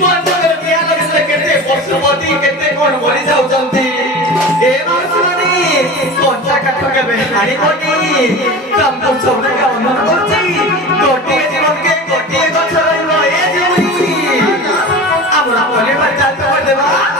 ପଞ୍ଚକରେ ବିହା ଲଗେଇଲେ କେତେ ପଶୁପତି କେତେ କଣ ମରି ଯାଉଛନ୍ତି ଏ ମାଉସୀ କଞ୍ଚା କାଠ କେବେ ହାଣିବନି ତମକୁ ସବୁଯାକ ଅନୁରୋଧ କରୁଛି ଗୋଟିଏ ଜୀବନକେ ଗୋଟିଏ ଗଛ ରହିବ ଏ ଜୀବନୀ ଆମର ପରିବାର ଚାଷ କରିଦେବା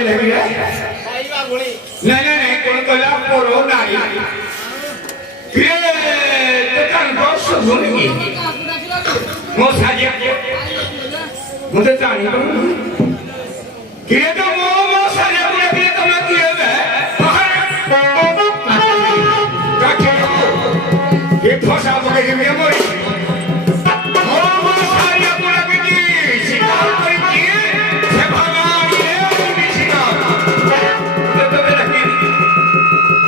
କହିଲେ ବି ନାଇଁ ନାଇଁ ନାଇଁ କଣ କହିଲା ପର ନାରୀ କିଏ ଦୋକାନ ଶୁଭୁନି କି ମୋ ସାରିଆ ମୁଁ ତ ଜାଣିପାରୁନି କିଏ ତ ମୋ ସାରିଆ କିଏ ତମେ କିଏ ये फसा पके के मरी ओ सारिया पूरा बिजी शिकार करी किए से भगवान ये भी शिकार तो मेरा की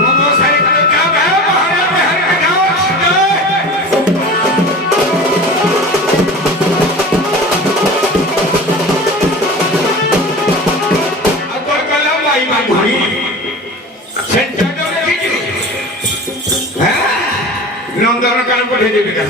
मोमो सारे को क्या गया बाहर में हर के जाओ अब कोई कला माई माई सेंटर नंदन कान पठे देवी का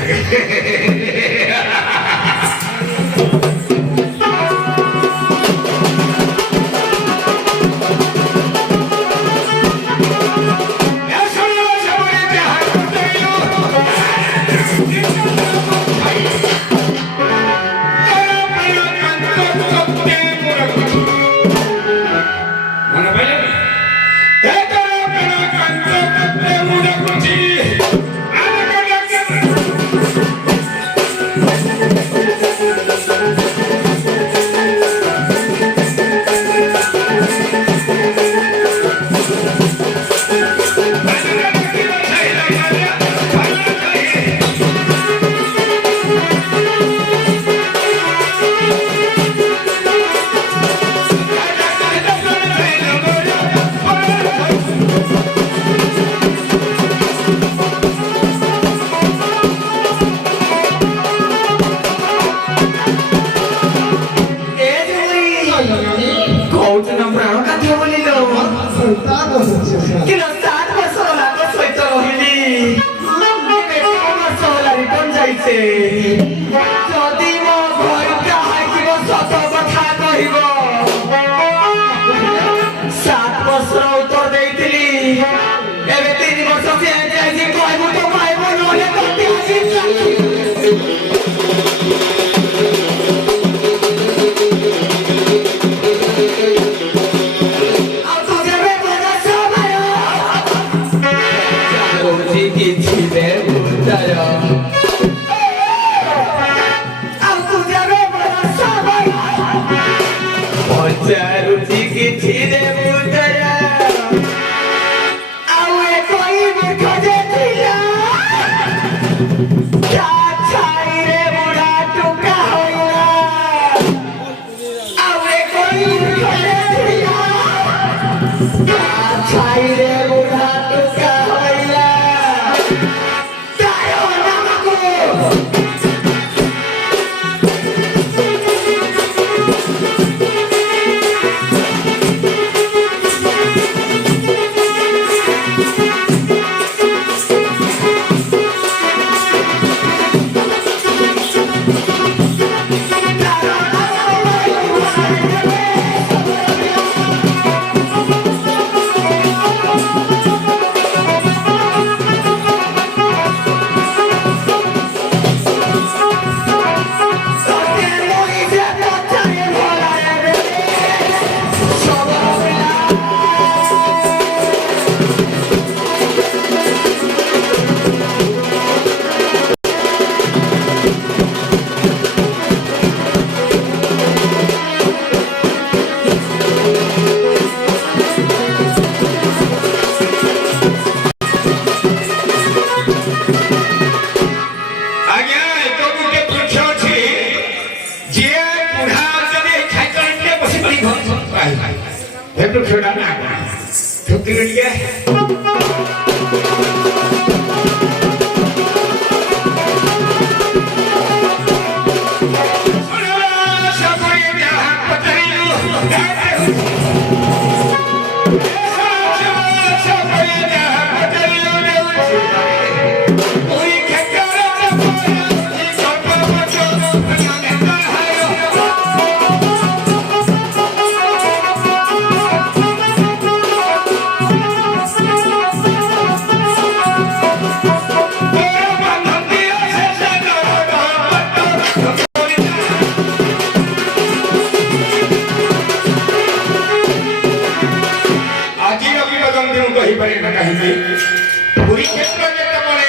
কুরুক্ষেত্র যেତେବେଳେ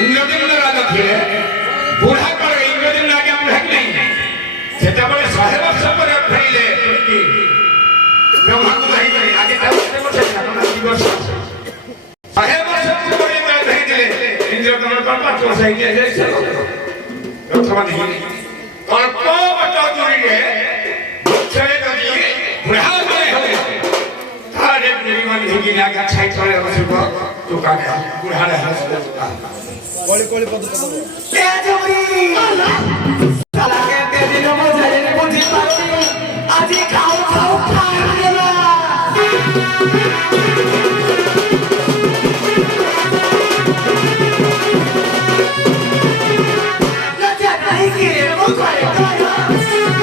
ইন্দ্রদম্ন রাজা ଥିଲେ ବୁଢା କଳେ ଇନ୍ଦ୍ରଦମ୍ନ ଆଜ୍ଞା ବୁଢା କି ନାହିଁ ସେତେବେଳେ 100 ବର୍ଷ ପରେ ଫେରିଲେ ବ୍ରହ୍ମାଙ୍କୁ ଧରିଥିଲେ ଆଗେ ତାକୁ କେତେ ବର୍ଷ ଥିଲା ନା 2 ବର୍ଷ 100 ବର୍ଷ ପରେ ଧରିଥିଲେ ଇନ୍ଦ୍ରଦମ୍ନ କଳ୍ପ ବର୍ଷ ହେଇଯାଇଛି ପ୍ରଥମ ଦେଖିଲି କଳ୍ପ ବଟ ଦୂରିରେ ବୃକ୍ଷରେ ଯଦି ବୁଢା ହୁଏ ତାରେ ବୁଢୀମାନେ ହେଇକି ଆଜ୍ଞା ଛାଇ ତଳେ ବସିବ ଟୋକା ବୁଢାରେ ହସିବ कोली कोली पद पद তেজুরি সালাকে তেজিন মজারে বুঝি পাচ্ছি আজি খাও খাও খাইলা লজ্জা নাই কি মো করে করা লজ্জা নাই করে করা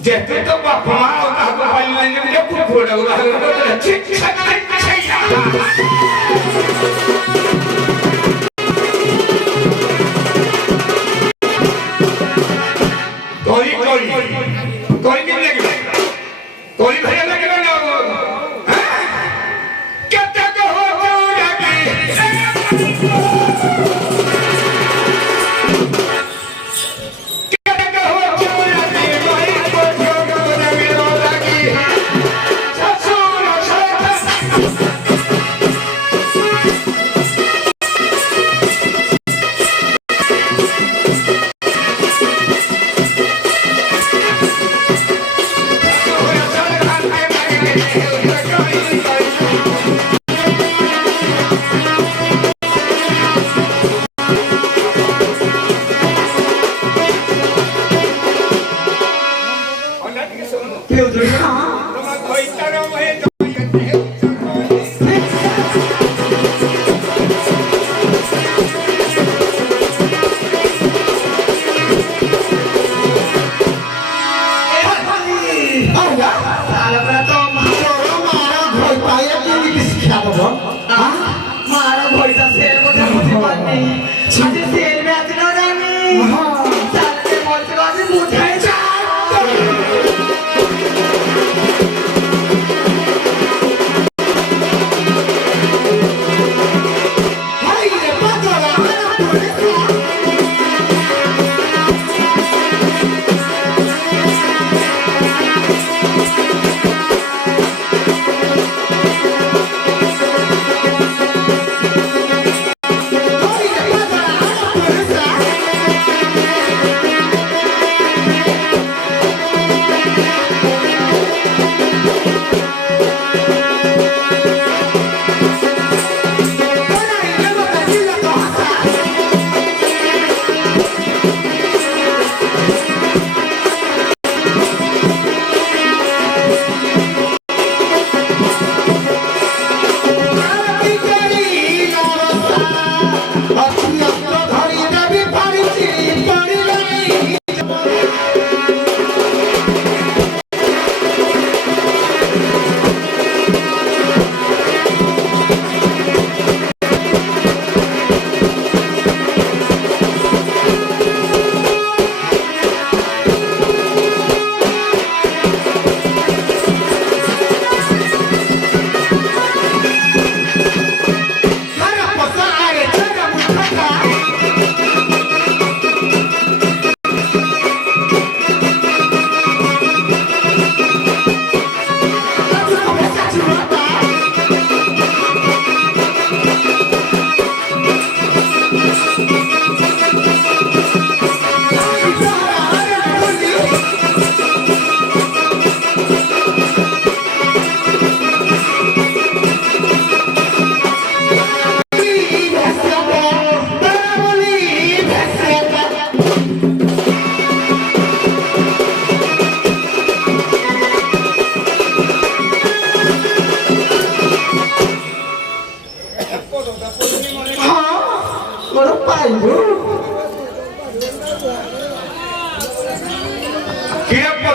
ଯେତେ ତ ବାପା ମା ଆଉ କାହାକୁ ପାଇଲେନି ଯେ କୁକୁରଟାକୁ ବାହାଘର କଳି ଭଳିଆ ଲାଗିବ ନା କେତେ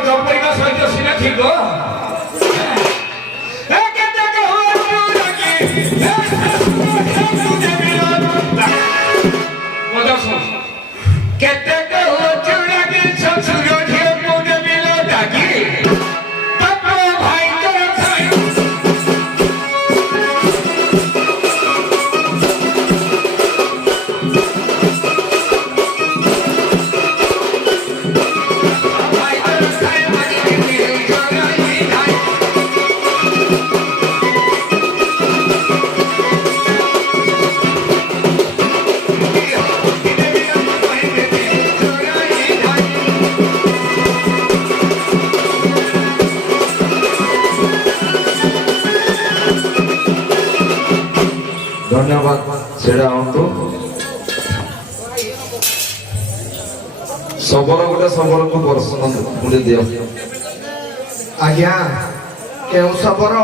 ଦମ୍ପତିଙ୍କ ସହିତ ସିନା ଥିବ କେତେ ଚୁଡ଼ାକି ଶ୍ୱଶୁର ଝିଅକୁ ଦେବିଲ ଡାକି ବାପ ଭାଇ ତୋର ଖାଇ ধন্যবাদ সেটা অন্ত সবর গোটে সবরକୁ ବର୍ଷଣ ମୁଣ୍ଡେ ଦିଅ ଆଜ୍ଞା କେଉଁ ଶବର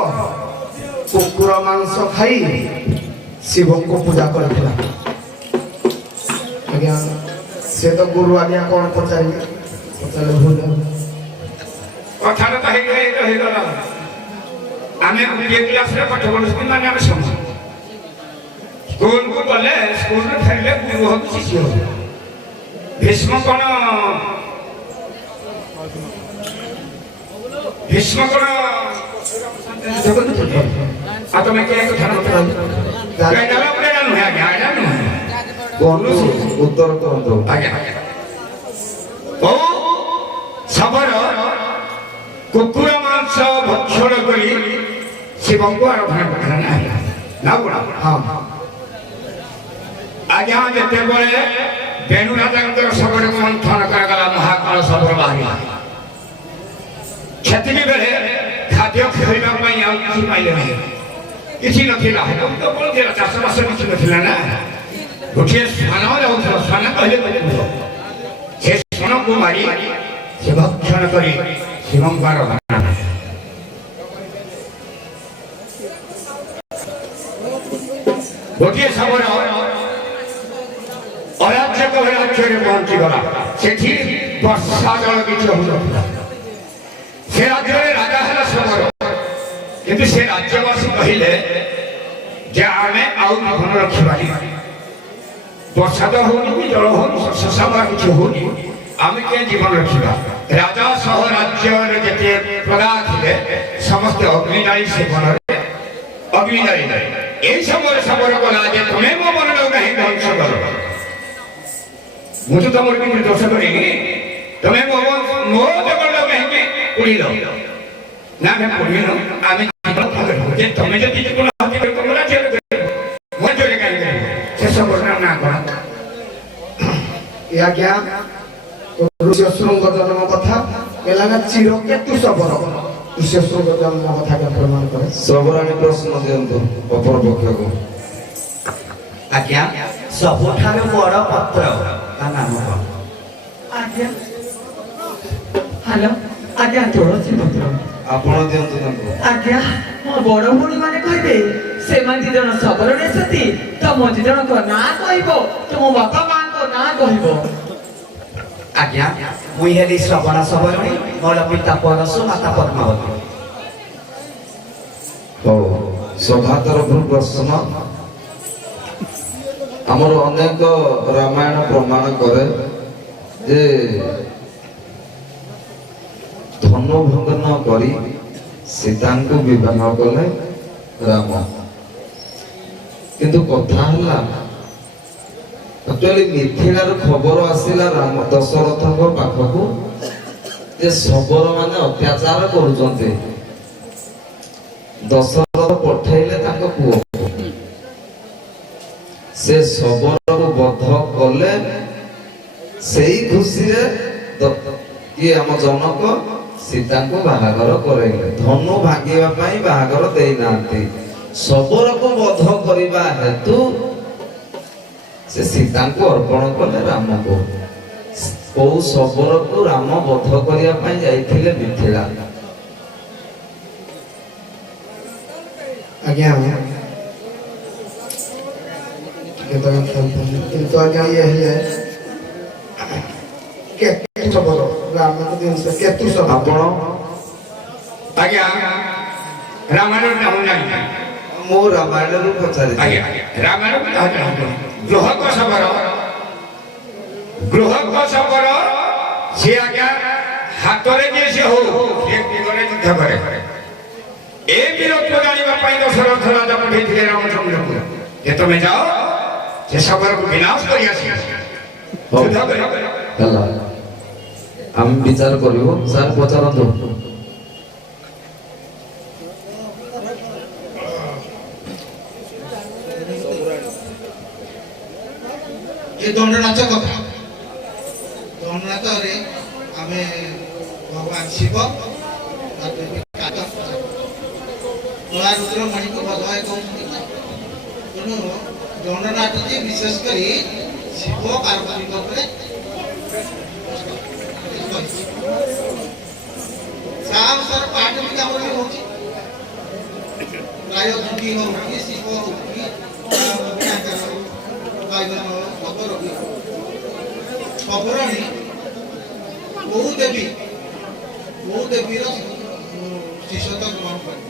କୁକୁର ମାଂସ ଖାଇ ଶିବଙ୍କୁ ପୂଜା କରିଥିଲା ଆଜ୍ଞା ସେ ତ ଗୁରୁ ଆଜ୍ଞା କ'ଣ ପଚାରିଲେ ଭୁଲ କଥାଟା ତ ହେଇଗଲା ଆମେ ଗୋଟିଏ କ୍ଲାସରେ ପାଠ ପଢୁଛୁ ମାନେ ଆମେ ସମସ୍ତେ ସ୍କୁଲକୁ ଗଲେ ସ୍କୁଲରେ ଫେରିଲେ ଗୁରୁ ହବୁ ଶିଷ୍ୟ ହବୁ ଭୀଷ୍ମ କଣ ଆଉ ତମେ କିଏ କଥା ନୁହେଁ ଆଜ୍ଞା ନୁହେଁ କୁହନ୍ତୁ ଉତ୍ତର କୁହନ୍ତୁ ଆଜ୍ଞା କୋଉ ଶବର କୁକୁର ମାଂସ ଭକ୍ଷଣ କରି ଶିବଙ୍କୁ ଆରାଧନା କରିଥିଲା ନା ଗୁଣ ହଁ ଆଜ୍ଞା ଯେତେବେଳେ ବେଣୁ ରାଜାଙ୍କର ଶବରକୁ ମନ୍ଥନ କରାଗଲା ମହାକାଳ ଶବର ବାହାରିଲା ସେତିକି ବେଳେ ଖାଦ୍ୟ ଖାଇବା ପାଇଁ ଆଉ କିଛି ପାଇଲେ ନାହିଁ କିଛି ନଥିଲା ଚାଷବାସ କିଛି ନଥିଲା ନା ଗୋଟିଏ ସ୍ଥାନ ଯାଉଥିଲା ସ୍ଥାନ କହିଲେ ସେ ସ୍ଥାନକୁ ମାରି ସେ ଭକ୍ଷଣ କରି ଶିବଙ୍କୁ ଆରାଧନା ଗୋଟିଏ ଶବର ଅରାଜ୍ୟକ ରାଜ୍ୟରେ ପହଞ୍ଚିଗଲା ସେଠି ବର୍ଷା ଜଳ କିଛି ହଉନଥିଲା ସେ ରାଜ୍ୟରେ ରାଜା ହେଲା ଶବର କିନ୍ତୁ ସେ ରାଜ୍ୟବାସୀ କହିଲେ ଯେ ଆମେ ଆଉ ଜୀବନ ରଖିବାନି ବର୍ଷା ତ ହଉନି କି ଜଳ ହଉନି ଶସ୍ୟ କିଛି ହଉନି ଆମେ କିଏ ଜୀବନ ରଖିବା ରାଜା ସହ ରାଜ୍ୟରେ ଯେତେ ପ୍ରଜା ଥିଲେ ସମସ୍ତେ ଅଗ୍ନି ଜାଳି ସେ ବନରେ ଅଗ୍ନି ଜାଳି এই সময় সবর কলা যে তুমি মো মনটাকে কাহি ধ্বংস করো ମୁଁ ତ ତମର କିଛି ଦୋଷ କରିନି ତମେ ମୋ ଜଗତଟାକୁ କାହିଁକି ପୋଡ଼ିଲ ନା ଆମେ ପୋଡ଼ିଲୁ ଆମେ ଯେ ତମେ ଯଦି ଜୀବନ ହତ୍ୟା କରିବ ନା ଜେଲ କରିବ ମୋ ଜୋରେ କାହିଁକି ସେ ସବର ନା କଣ ଏ ଆଜ୍ଞା ଋଷ୍ୟଶୃଙ୍ଗ ଜନ୍ମ କଥା କହିଲା ନା ଚିରକେତୁ ଶବର ଋଷ୍ୟଶୃଙ୍ଗ ଜନ୍ମ କଥା ପ୍ରମାଣ କରେ ସବରାଣୀ ପ୍ରଶ୍ନ ଦିଅନ୍ତୁ ଅପର ପକ୍ଷକୁ ଆଜ୍ଞା ସବୁଠାରୁ ବଡ଼ ପତ୍ର ତା ନାମ କଣ ଆଜ୍ଞା ହ୍ୟାଲୋ ଆଜ୍ଞା ତୁଳସୀ ପତ୍ର ଆପଣ ଦିଅନ୍ତୁ ତାଙ୍କୁ ଆଜ୍ଞା ମୋ ବଡ଼ ଭଉଣୀ ମାନେ କହିବେ ସେମାନେ ଦି ଜଣ ଶବର ନେସନ୍ତି ତମ ଦି ଜଣଙ୍କ ନାଁ କହିବ ତମ ବାପା ମାଙ୍କ ନାଁ କହିବ ଆଜ୍ଞା ମୁଇଁ ହେଲି ଶ୍ରବଣ ସବରଣୀ ମୋର ପିତା ପରଶୁ ମାତା ପଦ୍ମାବତୀ ହଉ ସଭା ତରଫରୁ ପ୍ରଶ୍ନ ଆମର ଅନେକ ରାମାୟଣ ପ୍ରମାଣ କରେ ଯେ ଧନୁ ଭଙ୍ଗନ କରି ସୀତାଙ୍କୁ ବିବାହ କଲେ ରାମ କିନ୍ତୁ କଥା ହେଲା ଆକ୍ଚୁଆଲି ମିଥିଳାର ଖବର ଆସିଲା ରାମ ଦଶରଥଙ୍କ ପାଖକୁ ଯେ ଶବର ମାନେ ଅତ୍ୟାଚାର କରୁଛନ୍ତି ଦଶରଥ ପଠେଇଲେ ତାଙ୍କ ପୁଅ ସେ ଶବରକୁ ବଧ କଲେ ସେଇ ଖୁସିରେ କିଏ ଆମ ଜନକ ସୀତାଙ୍କୁ ବାହାଘର କରେଇଲେ ଧନୁ ଭାଙ୍ଗିବା ପାଇଁ ବାହାଘର ଦେଇନାହାନ୍ତି ଶବରକୁ ବଧ କରିବା ହେତୁ ସେ ସୀତାଙ୍କୁ ଅର୍ପଣ କଲେ ରାମକୁ କୋଉ ଶବରକୁ ରାମ ବଧ କରିବା ପାଇଁ ଯାଇଥିଲେ ମିଥିଳା ଆଜ୍ଞା କିନ୍ତୁ ଆଜ୍ଞା ଇଏ ହେଲେ କେତେ ଶବର ରାମଙ୍କ ଜିନିଷ କେତୁ ସବୁ ଆପଣ ଆଜ୍ଞା ରାମାୟଣ ନାମ ଜାଣିଛନ୍ତି ମୁଁ ରାମାୟଣରୁ ପଚାରିଛି ଆଜ୍ଞା ରାମାୟଣ ଗୃହକ ଶବର ସେ ଆଜ୍ଞା ହାତରେ ଯେ ସେ ହଉ ସେ ଦିଗରେ ଯୁଦ୍ଧ କରେ ଏ ବୀରତ୍ୱ ଜାଣିବା ପାଇଁ ଦଶରଥ ରାଜା ପଠେଇଥିଲେ ରାମଚନ୍ଦ୍ରକୁ ଯେ ତମେ ଯାଅ ସେ ଶବରକୁ ବିନାଶ କରି ଆସିବ ହଉ ଯୁଦ୍ଧ କରିବ ହେଲା ଆମେ ବିଚାର କରିବୁ ସାର୍ ପଚାରନ୍ତୁ ଏ ଦଣ୍ଡନାଚ କଥା ଦଣ୍ଡନାଚରେ ଆମେ ଭଗବାନ ଶିବ କଳା ରୁଦ୍ର ମଣିକୁ ଭଗବାନ କହୁଛନ୍ତି ତେଣୁ ଦଣ୍ଡନାଚଟି ବିଶେଷ କରି ଶିବ ପାର୍ବତୀଙ୍କ ଉପରେ ତା ଅନୁସାରେ ପାଠ ବି ଆମର ବି ହଉଛି ପ୍ରାୟ ଦୁଃଖୀ ହଉ କି ଶିବ ହଉ କି ଖବରଣୀ ବହୁ ଦେବୀର ଶିଷ୍ୟତ୍ୱ ଗ୍ରହଣ କରି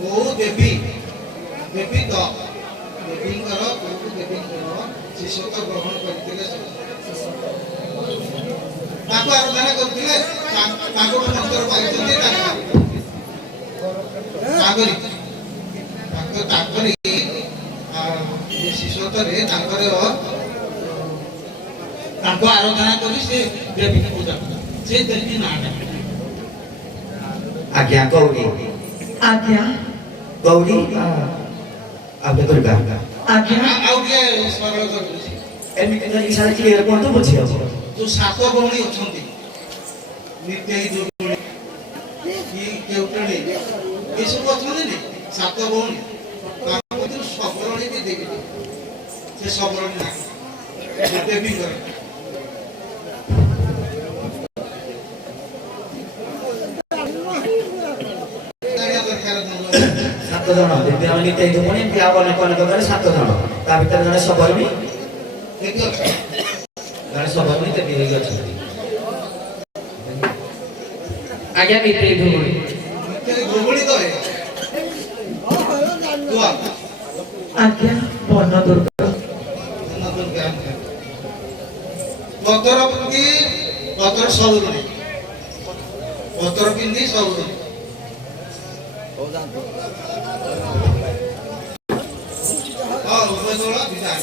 ବହୁ ଦେବୀଙ୍କର ଶିଷ୍ୟତ୍ୱ ଗ୍ରହଣ କରିଥିଲେ ତାଙ୍କୁ ଆରାଧନା କରିଥିଲେ ତାଙ୍କଠୁ ମନ୍ତ୍ର ପାଇଛନ୍ତି ତାଙ୍କରି ଶିଷ୍ୟତ୍ୱରେ ତାଙ୍କୁ ଆରାଧନା କରି ସେ ଦେବୀକୁ ପୂଜା କଲା ସେ ଦେବୀ ନାଁଟା ଆଜ୍ଞା ଗୌରୀ ଆଜ୍ଞା ଗୌରୀ ଆମେ ଦୁର୍ଗା ଆଜ୍ଞା ଆଉ ଟିକେ ସରଳ କରିଦେଉଛି ଏମିତି ଯଦି ସାରା କ୍ଲିୟର କୁହନ୍ତୁ ବୁଝି ହବ ଯୋଉ ସାତ ଭଉଣୀ ଅଛନ୍ତି ନିତ୍ୟ କି କେଉଟଣୀ ଏସବୁ ଅଛନ୍ତି ନି ସାତ ଭଉଣୀ ତାଙ୍କ ମଧ୍ୟରୁ ସବରଣୀ ବି ଦେବୀ ସେ ସବରଣୀ ନା ଦେବୀ କରେ ସାତ ଜଣ ଯଦି ଆମେ ନିତ୍ୟ ପୁଣି ଆଉ ଅନେକ ଅନେକ ଜଣେ ସାତ ଜଣ ତା ଭିତରେ ଜଣେ ସବରଣୀ ଜଣେ ସବରଣୀ ଦେବୀ ହେଇକି ଅଛନ୍ତି ଆଜ୍ଞା ନିତ୍ୟ ଧୁମୁଳି ଭୂଗୋଳି କରେ ଆଜ୍ଞା ବନ ଦୁର୍ଗା ପତର ପିନ୍ଧି ପତର ସରୁନି ପତର ପିନ୍ଧି ସରୁନି ହଁ ଉଭୟ ଦଳ ବିଦାୟ